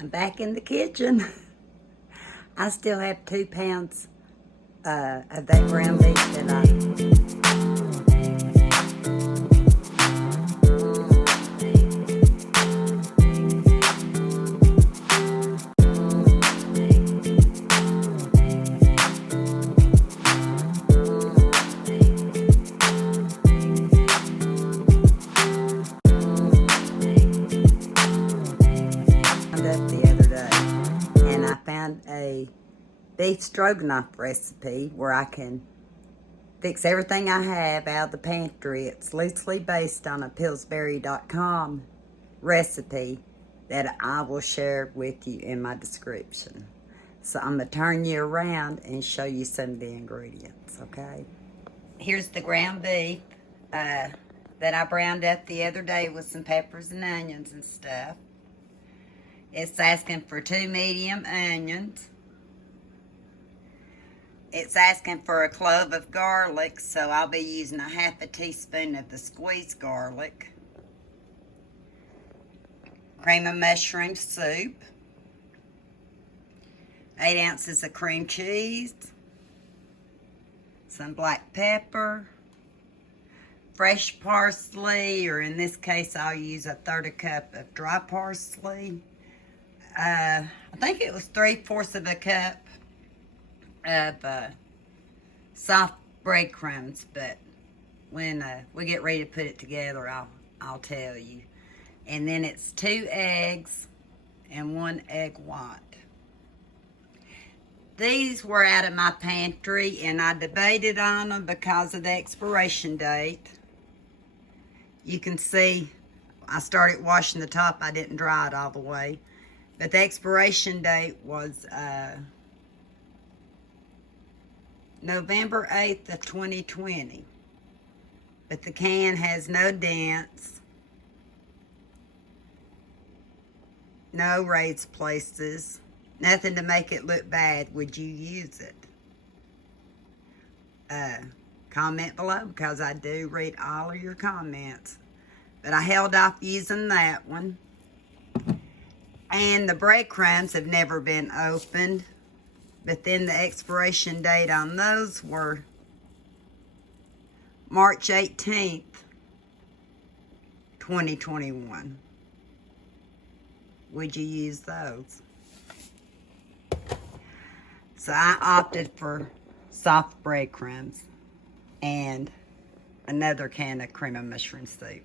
I'm back in the kitchen. I still have 2 pounds of that ground beef that up the other day, and I found a beef stroganoff recipe where I can fix everything I have out of the pantry. It's loosely based on a Pillsbury.com recipe that I will share with you in my description. So I'm going to turn you around and show you some of the ingredients, okay? Here's the ground beef that I browned up the other day with some peppers and onions and stuff. It's asking for 2 medium onions. It's asking for a clove of garlic, so I'll be using a half a teaspoon of the squeezed garlic. Cream of mushroom soup. 8 ounces of cream cheese. Some black pepper. Fresh parsley, or in this case I'll use a 1/3 cup of dry parsley. I think it was 3/4 of a cup of soft breadcrumbs, but when we get ready to put it together, I'll tell you. And then it's 2 eggs and 1 egg white. These were out of my pantry, and I debated on them because of the expiration date. You can see I started washing the top. I didn't dry it all the way. But the expiration date was November 8th of 2020. But the can has no dents, no raised places, nothing to make it look bad. Would you use it? Comment below, because I do read all of your comments. But I held off using that one. And the breadcrumbs have never been opened. But then the expiration date on those were March 18th, 2021. Would you use those? So I opted for soft breadcrumbs and another can of cream of mushroom soup.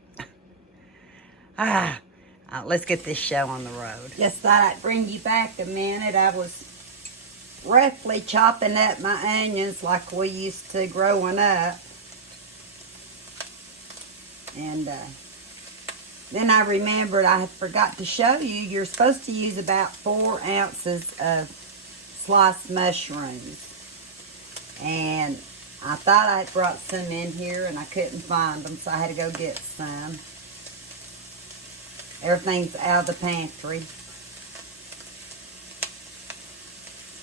Let's get this show on the road. Just thought I'd bring you back a minute. I was roughly chopping up my onions like we used to growing up. And then I remembered I forgot to show you, you're supposed to use about 4 ounces of sliced mushrooms. And I thought I had brought some in here and I couldn't find them, so I had to go get some. Everything's out of the pantry.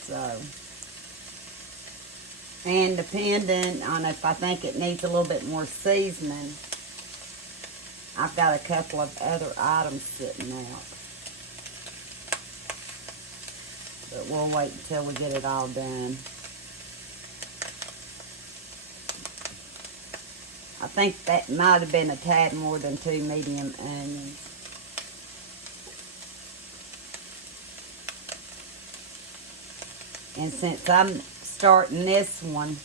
So, and depending on if I think it needs a little bit more seasoning, I've got a couple of other items sitting out. But we'll wait until we get it all done. I think that might have been a tad more than 2 medium onions. And since I'm starting this one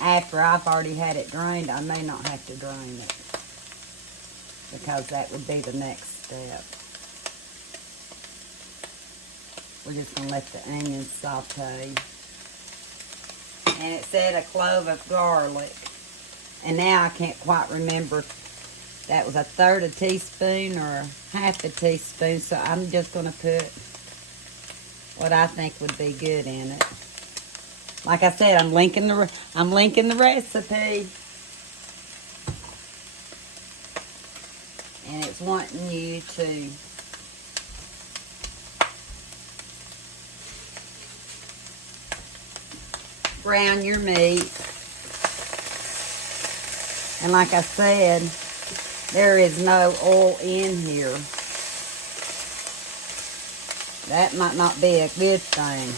after I've already had it drained, I may not have to drain it, because that would be the next step. We're just going to let the onions saute. And it said a clove of garlic. And now I can't quite remember if that was a 1/3 teaspoon or half a teaspoon. So I'm just going to put what I think would be good in it. Like I said, I'm linking the recipe. And it's wanting you to brown your meat. And like I said, there is no oil in here. That might not be a good thing.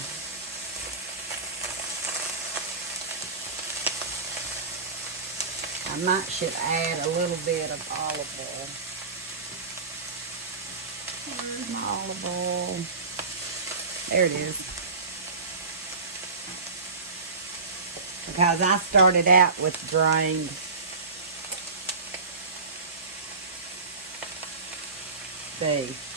I might should add a little bit of olive oil. Where's my olive oil? There it is. Because I started out with drained beef.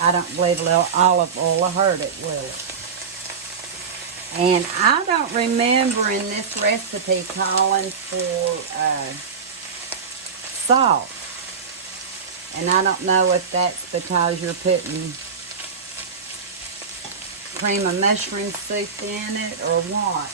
I don't believe a little olive oil will hurt it, will it? And I don't remember in this recipe calling for salt. And I don't know if that's because you're putting cream of mushroom soup in it or what.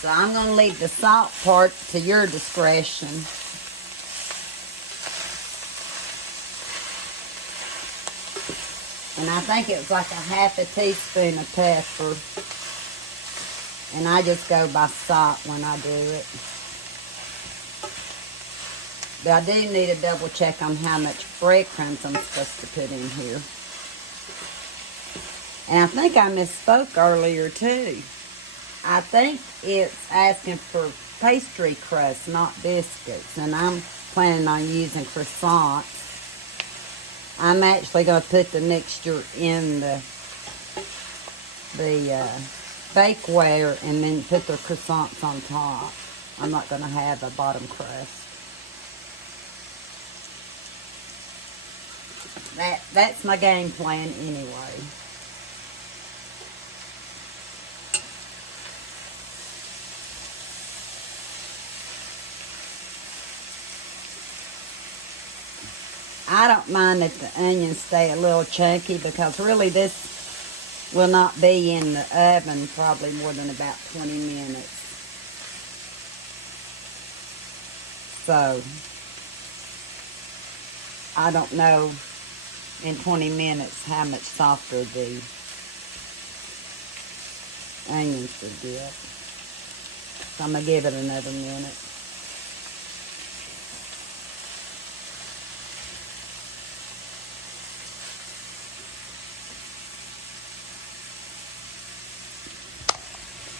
So I'm going to leave the salt part to your discretion. And I think it was like a half a teaspoon of pepper. And I just go by salt when I do it. But I do need to double check on how much breadcrumbs I'm supposed to put in here. And I think I misspoke earlier too. I think it's asking for pastry crust, not biscuits. And I'm planning on using croissants. I'm actually going to put the mixture in the bakeware and then put the croissants on top. I'm not going to have a bottom crust. That's my game plan anyway. I don't mind if the onions stay a little chunky because really this will not be in the oven probably more than about 20 minutes. So, I don't know in 20 minutes how much softer the onions will get. So I'm going to give it another minute.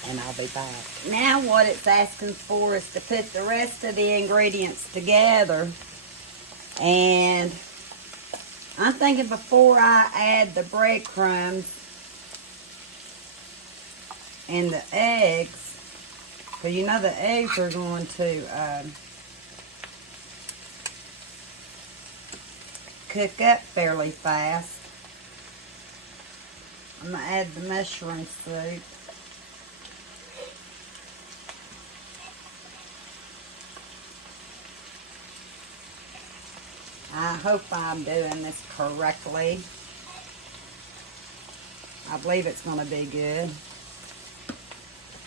And I'll be back. Now what it's asking for is to put the rest of the ingredients together. And I'm thinking before I add the breadcrumbs and the eggs, because you know the eggs are going to cook up fairly fast. I'm going to add the mushroom soup. I hope I'm doing this correctly. I believe it's going to be good.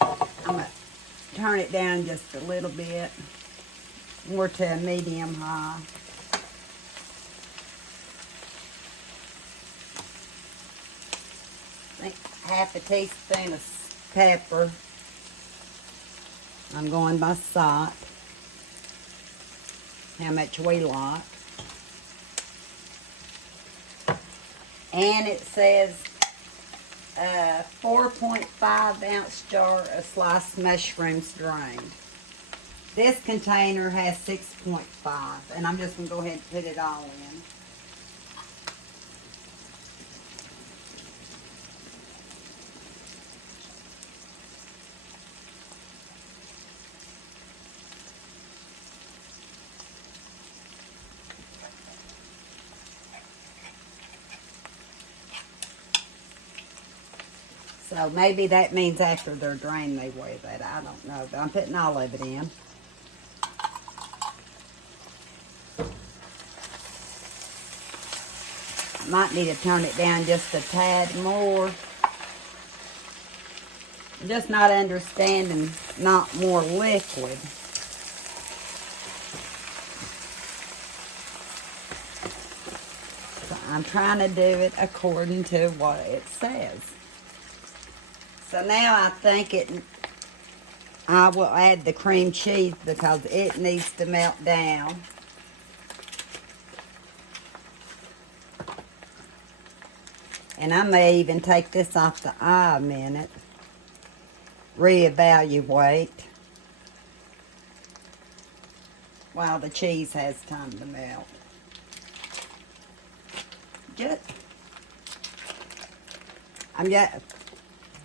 I'm going to turn it down just a little bit, more to a medium high. I think half a teaspoon of pepper. I'm going by salt, how much we like. And it says 4.5 ounce jar of sliced mushrooms drained. This container has 6.5, and I'm just going to go ahead and put it all in. So maybe that means after they're drained they weigh that. I don't know, but I'm putting all of it in. I might need to turn it down just a tad more. I'm just not understanding not more liquid. So I'm trying to do it according to what it says. So now I think I will add the cream cheese because it needs to melt down. And I may even take this off the eye a minute. Reevaluate while the cheese has time to melt.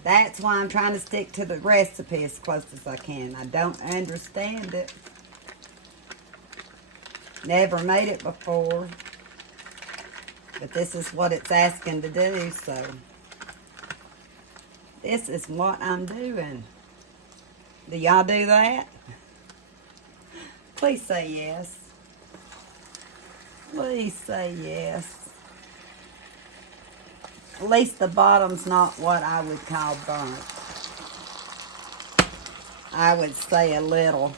That's why I'm trying to stick to the recipe as close as I can. I don't understand it. Never made it before. But this is what it's asking to do, so this is what I'm doing. Do y'all do that? Please say yes. Please say yes. At least the bottom's not what I would call burnt. I would say a little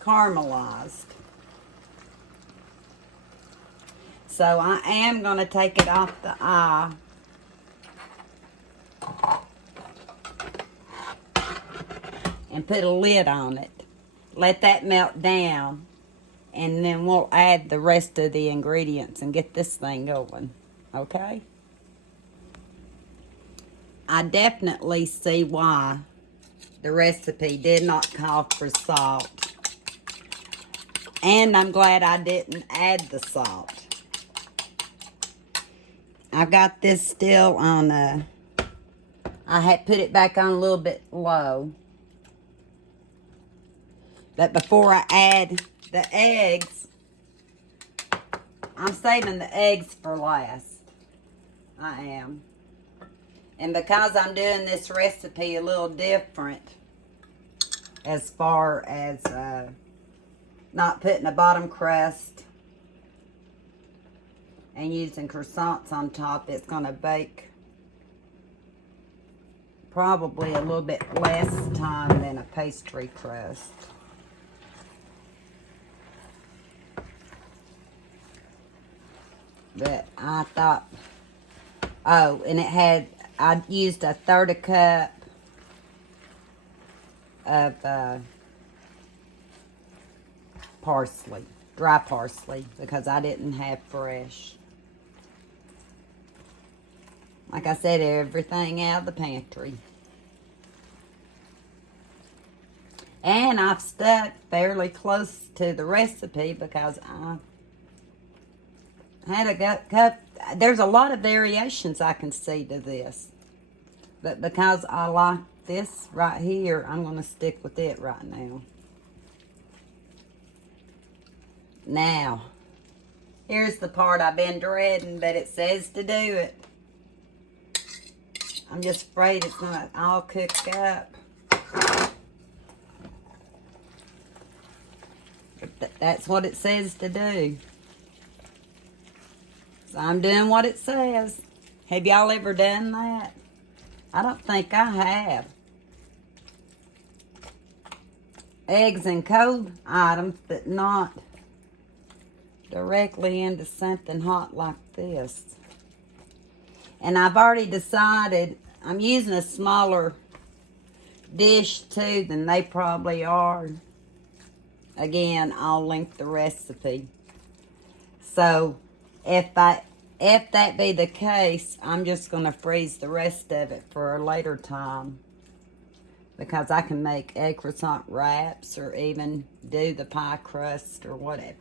caramelized. So I am going to take it off the eye. And put a lid on it. Let that melt down. And then we'll add the rest of the ingredients and get this thing going. Okay? I definitely see why the recipe did not call for salt. And I'm glad I didn't add the salt. I've got this still on I had put it back on a little bit low. But before I add the eggs, I'm saving the eggs for last. I am. And because I'm doing this recipe a little different as far as not putting a bottom crust and using croissants on top, it's going to bake probably a little bit less time than a pastry crust. But I thought, oh, and it had, I used a third a cup of parsley, dry parsley, because I didn't have fresh. Like I said, everything out of the pantry. And I've stuck fairly close to the recipe because I had a cup. There's a lot of variations I can see to this. But because I like this right here, I'm going to stick with it right now. Now, here's the part I've been dreading, but it says to do it. I'm just afraid it's not all cooked up. But that's what it says to do. So I'm doing what it says. Have y'all ever done that? I don't think I have. Eggs and cold items, but not directly into something hot like this. And I've already decided I'm using a smaller dish too than they probably are. Again, I'll link the recipe. So if that be the case, I'm just going to freeze the rest of it for a later time. Because I can make egg croissant wraps or even do the pie crust or whatever.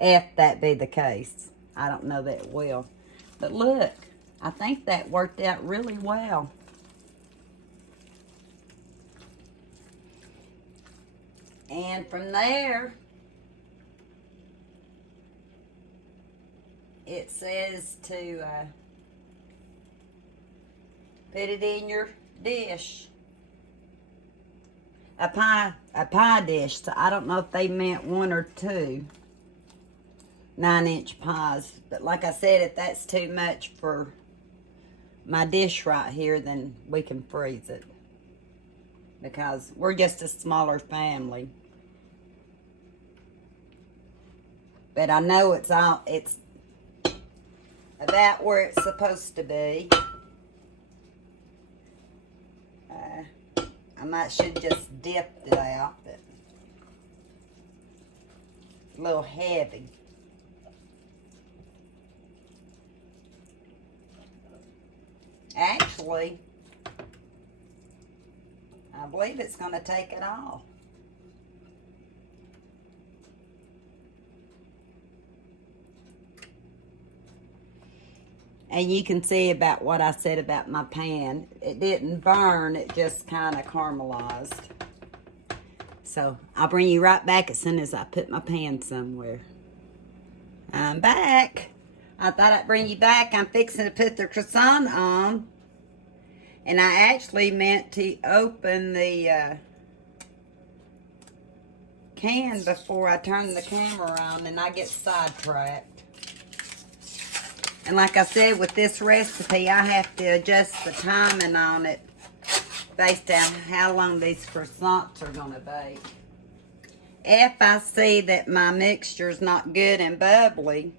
If that be the case. I don't know that it will. But look, I think that worked out really well. And from there, it says to put it in your dish. A pie dish. So I don't know if they meant 1 or 2 9-inch pies. But like I said, if that's too much for my dish right here, then we can freeze it. Because we're just a smaller family. But I know it's about where it's supposed to be. I might should just dip it out, but a little heavy. Actually, I believe it's going to take it all. And you can see about what I said about my pan. It didn't burn, it just kind of caramelized. So I'll bring you right back as soon as I put my pan somewhere. I'm back. I thought I'd bring you back. I'm fixing to put the croissant on. And I actually meant to open the can before I turn the camera on, and I get sidetracked. And like I said, with this recipe, I have to adjust the timing on it based on how long these croissants are going to bake. If I see that my mixture's not good and bubbly,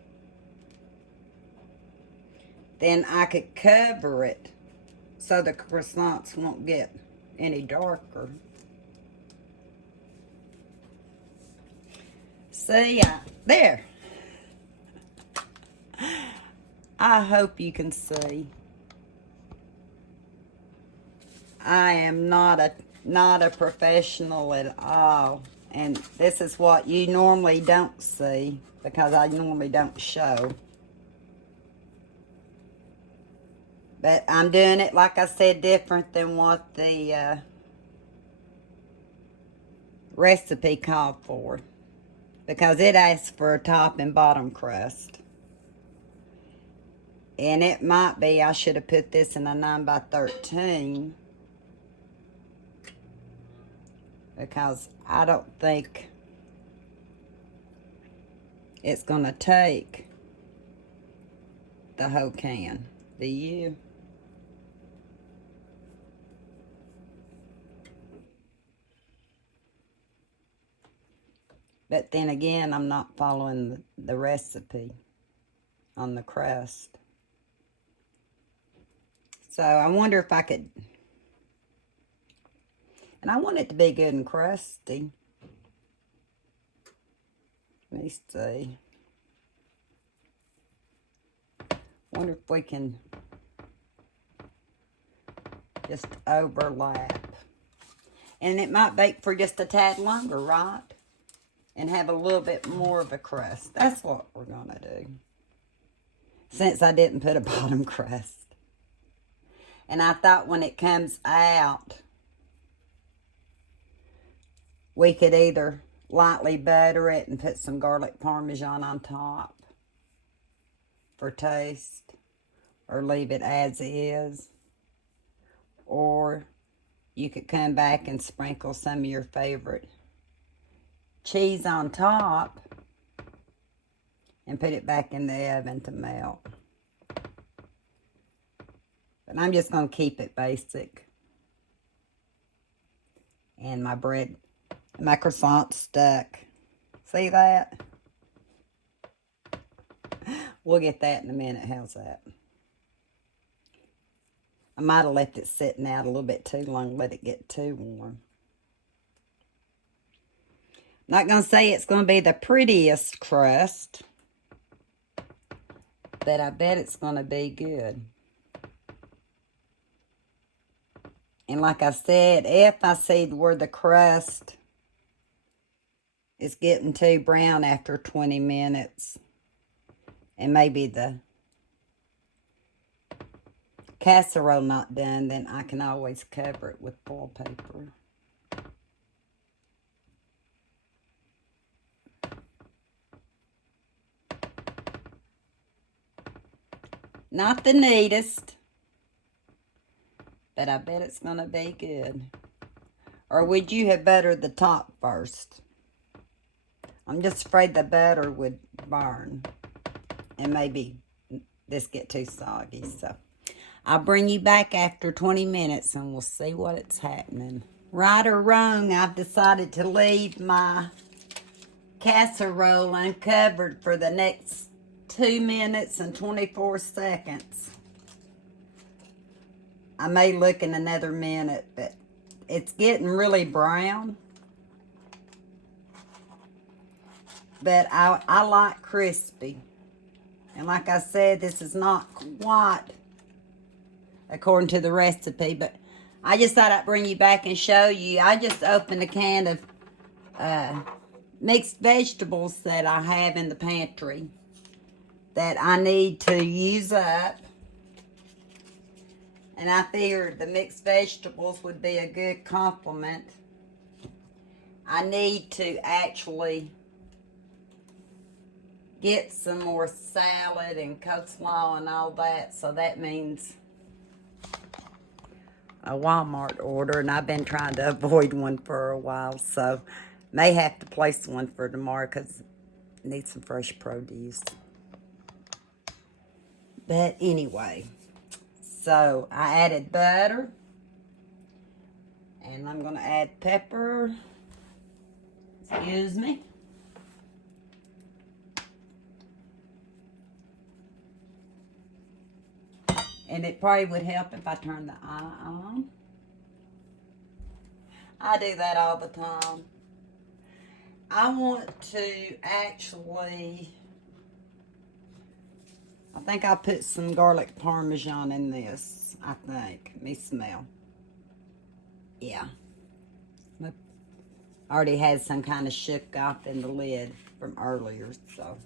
then I could cover it so the croissants won't get any darker. See, there. I hope you can see. I am not a professional at all. And this is what you normally don't see, because I normally don't show. But I'm doing it, like I said, different than what the recipe called for, because it asks for a top and bottom crust. And it might be I should have put this in a 9x13, because I don't think it's going to take the whole can. Do you? But then again, I'm not following the recipe on the crust. So I wonder if I could, and I want it to be good and crusty. Let me see. Wonder if we can just overlap. And it might bake for just a tad longer, right? And have a little bit more of a crust. That's what we're going to do, since I didn't put a bottom crust. And I thought when it comes out, we could either lightly butter it and put some garlic parmesan on top for taste, or leave it as is. Or you could come back and sprinkle some of your favorite cheese on top and put it back in the oven to melt. But I'm just going to keep it basic. And my bread, my croissant stuck. See that? We'll get that in a minute. How's that? I might have left it sitting out a little bit too long, let it get too warm. Not going to say it's going to be the prettiest crust, but I bet it's going to be good. And like I said, if I see where the crust is getting too brown after 20 minutes, and maybe the casserole not done, then I can always cover it with foil paper. Not the neatest, but I bet it's going to be good. Or would you have buttered the top first? I'm just afraid the butter would burn and maybe this get too soggy. So I'll bring you back after 20 minutes and we'll see what's happening. Right or wrong, I've decided to leave my casserole uncovered for the next 2 minutes and 24 seconds. I may look in another minute, but it's getting really brown. But I like crispy. And like I said, this is not quite according to the recipe, but I just thought I'd bring you back and show you. I just opened a can of mixed vegetables that I have in the pantry that I need to use up. And I figured the mixed vegetables would be a good complement. I need to actually get some more salad and coleslaw and all that, so that means a Walmart order, and I've been trying to avoid one for a while, so may have to place one for tomorrow because I need some fresh produce. But anyway, so I added butter, and I'm going to add pepper. Excuse me. And it probably would help if I turn the eye on. I do that all the time. I want to actually, I think I'll put some garlic parmesan in this, I think. Let me smell. Yeah. I already had some kind of shook off in the lid from earlier, so.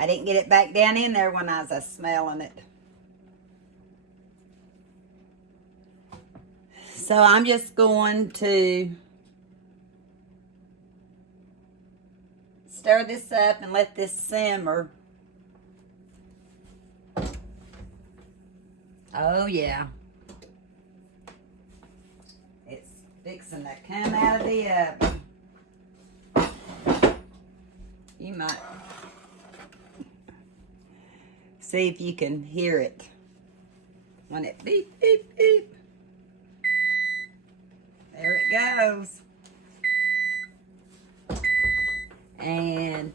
I didn't get it back down in there when I was smelling it. So I'm just going to stir this up and let this simmer. Oh yeah. It's fixing to come out of the oven. You might see if you can hear it when it beep, beep, beep. There it goes. And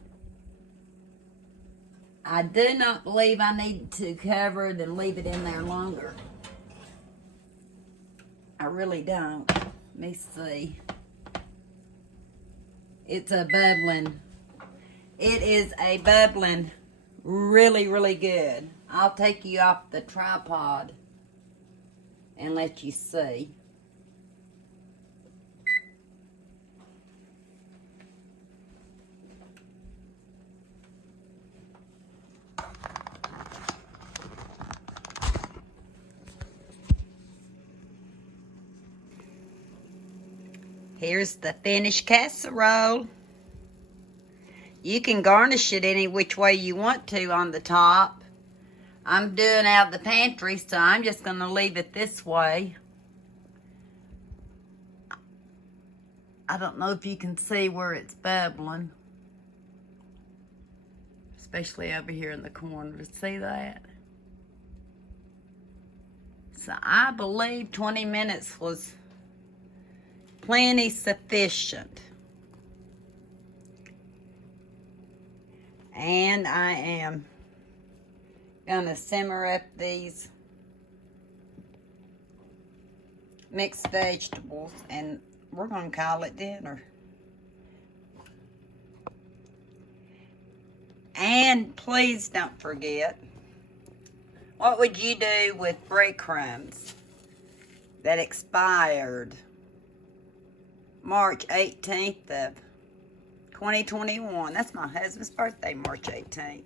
I do not believe I need to cover it and leave it in there longer. I really don't. Let me see. It's a bubbling. It is a bubbling. Really, really good. I'll take you off the tripod and let you see. Here's the finished casserole. You can garnish it any which way you want to on the top. I'm doing out of the pantry, so I'm just going to leave it this way. I don't know if you can see where it's bubbling. Especially over here in the corner. See that? So I believe 20 minutes was plenty sufficient. And I am gonna simmer up these mixed vegetables, and we're gonna call it dinner. And please don't forget, what would you do with breadcrumbs that expired March 18th of 2021? That's my husband's birthday, March 18th.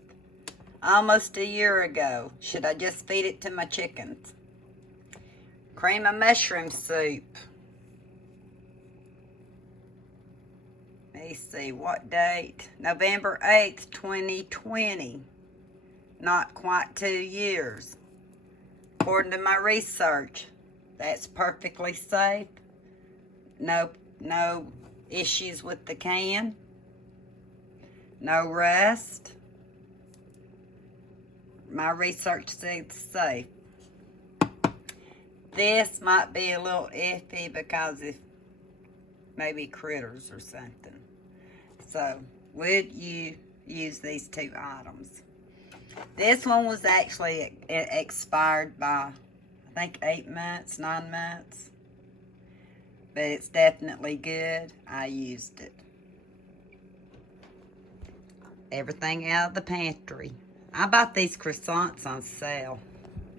Almost a year ago. Should I just feed it to my chickens? Cream of mushroom soup. Let me see, what date? November 8th, 2020. Not quite 2 years. According to my research, that's perfectly safe. No issues with the can. No rust. My research says it's safe. This might be a little iffy because if maybe critters or something. So, would you use these two items? This one was actually expired by, I think 8 months, 9 months. But it's definitely good. I used it. Everything out of the pantry. I bought these croissants on sale.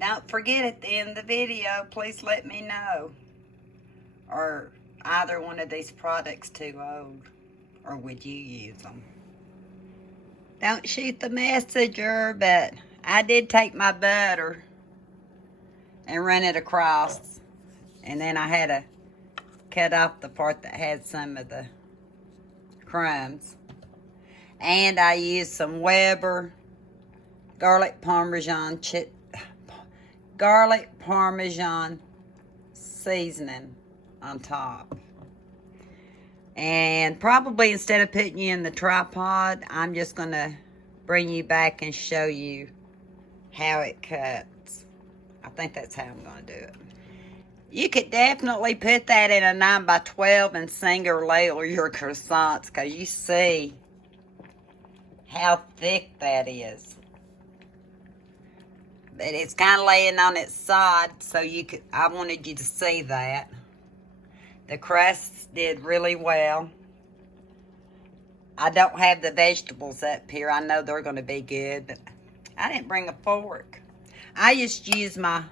Don't forget, at the end of the video, please let me know. Are either one of these products too old? Or would you use them? Don't shoot the messenger, but I did take my butter and run it across. And then I had to cut off the part that had some of the crumbs. And I used some Weber garlic parmesan seasoning on top. And probably instead of putting you in the tripod, I'm just going to bring you back and show you how it cuts. I think that's how I'm going to do it. You could definitely put that in a 9x12 and single layer your croissants, because you see how thick that is. But it's kind of laying on its side, so I wanted you to see that. The crust did really well. I don't have the vegetables up here. I know they're going to be good, but I didn't bring a fork. I just used my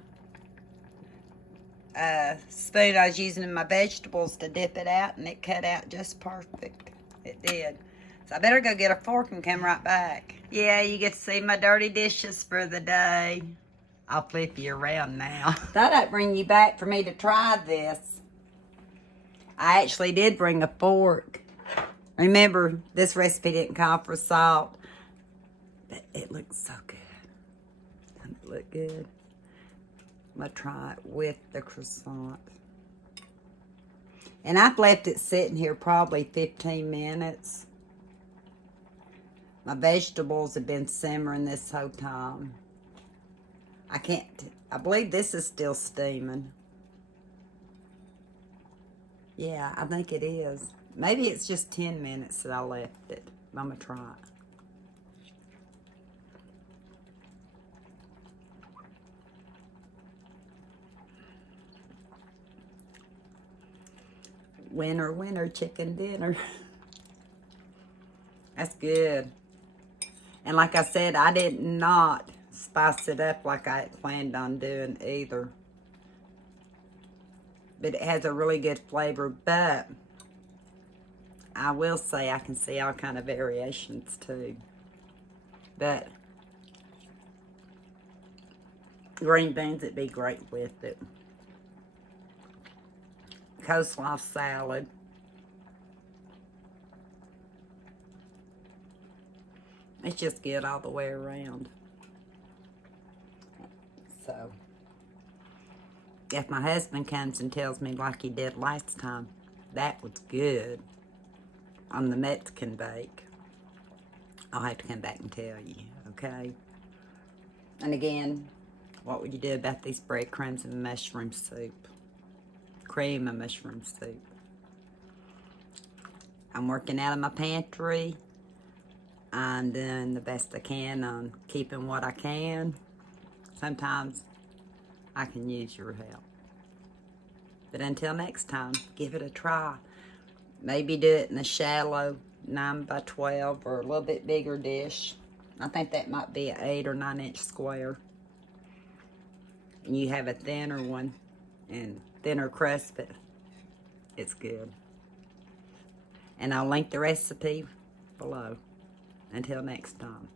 spoon I was using in my vegetables to dip it out, and it cut out just perfect. It did. So I better go get a fork and come right back. Yeah, you get to see my dirty dishes for the day. I'll flip you around now. Thought I'd bring you back for me to try this. I actually did bring a fork. Remember, this recipe didn't call for salt, but it looks so good. Doesn't it look good? I'm going to try it with the croissant. And I've left it sitting here probably 15 minutes. My vegetables have been simmering this whole time. I believe this is still steaming. Yeah, I think it is. Maybe it's just 10 minutes that I left it. I'm going to try it. Winner, winner, chicken dinner. That's good. And like I said, I did not spice it up like I had planned on doing either. But it has a really good flavor. But I will say I can see all kind of variations too. But green beans would be great with it. Coleslaw salad. It's just good all the way around. So, if my husband comes and tells me like he did last time, that was good on the Mexican bake, I'll have to come back and tell you, okay? And again, what would you do about these breadcrumbs and mushroom soup? Cream and mushroom soup. I'm working out of my pantry. I'm doing the best I can on keeping what I can. Sometimes I can use your help. But until next time, give it a try. Maybe do it in a shallow 9x12 or a little bit bigger dish. I think that might be an 8 or 9 inch square. And you have a thinner one and thinner crust, but it's good. And I'll link the recipe below. Until next time.